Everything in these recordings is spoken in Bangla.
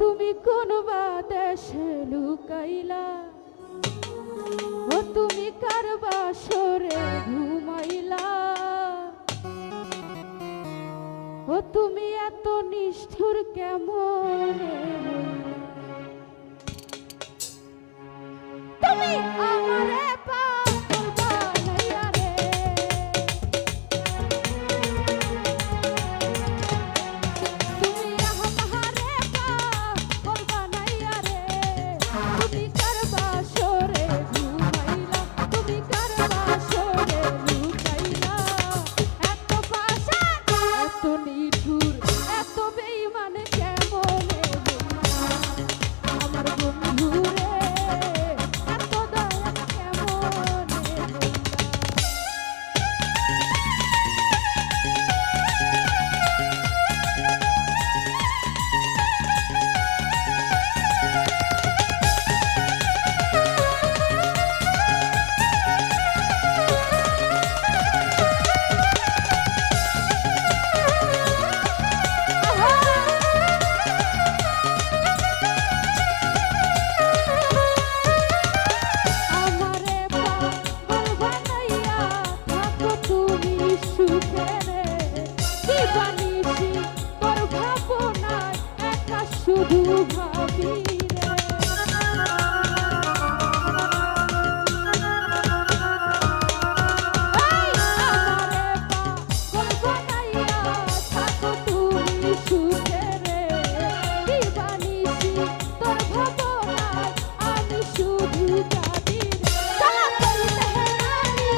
তুমি কোন বা দেশে লুকাইলা, ও তুমি কার বাসরে ঘুমাইলা, ও তুমি এত নিষ্ঠুর কেমন, তুমি আমারে পাগল বানাইয়া রে, তুমি আমারে পাগল বানাইয়া রে, তুমি কার বাসরে ঘুমাইলা, তুমি কার বাসরে লুকাইলা, এত পাশা এত নিঠুর এত বেঈমান কেমনে আমার বন্ধু রে, এত দয়া কেমনে আমারে পাগল বানাইয়া থাকো তুমি সুখে রে, দিবানিশি তোর ভাবনায় একা শুধু ভাবি রে, আমারে পাগল বানাইয়া থাকো তুমি সুখে রে, দিবানিশি তোর ভাবনায় আমি শুধু কাঁদি রে, জ্বালা করিতে নারী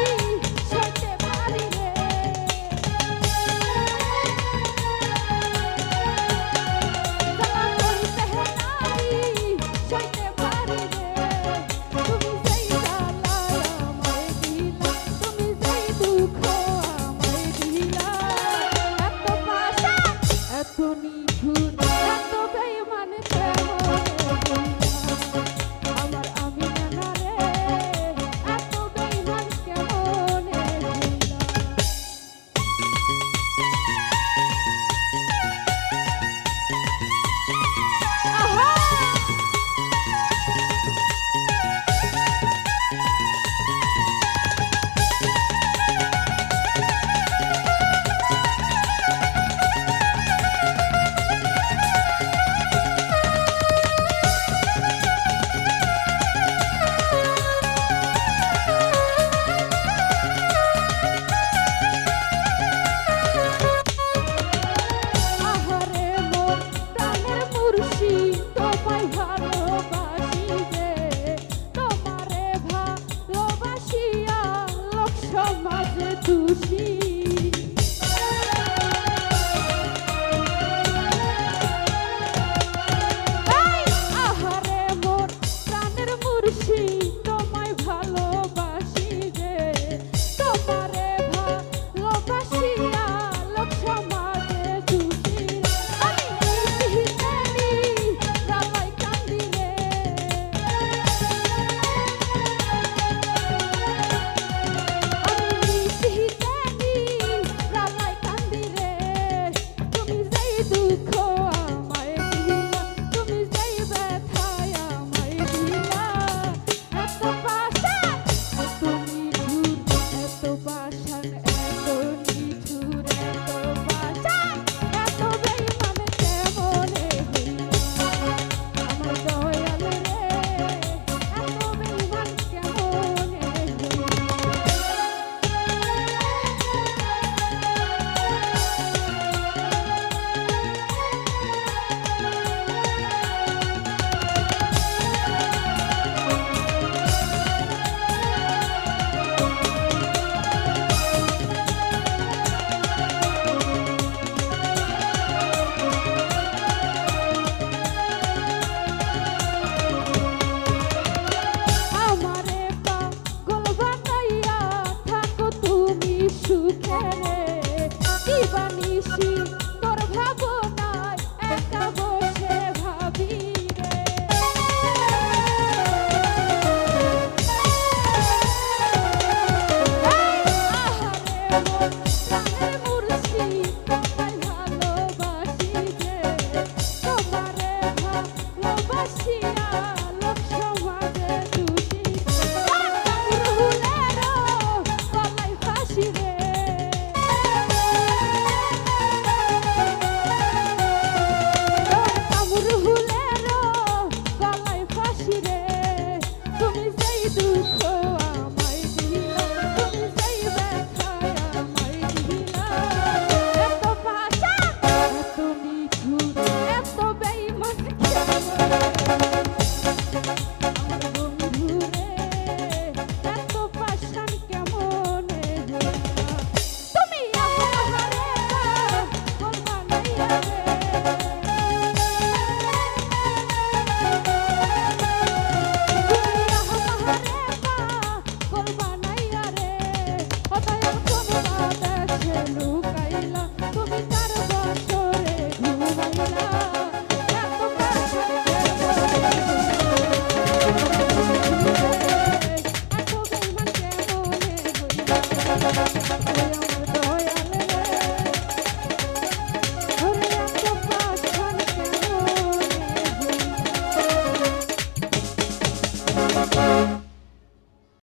সইতে পারি রে, জ্বালা করিতে নারী সইতে পারি রে, তুমি যেই জ্বালায় আমায় দিলা, তুমি যেই দুঃখ আমায় দিলা, এত পাশা এত নিঠুর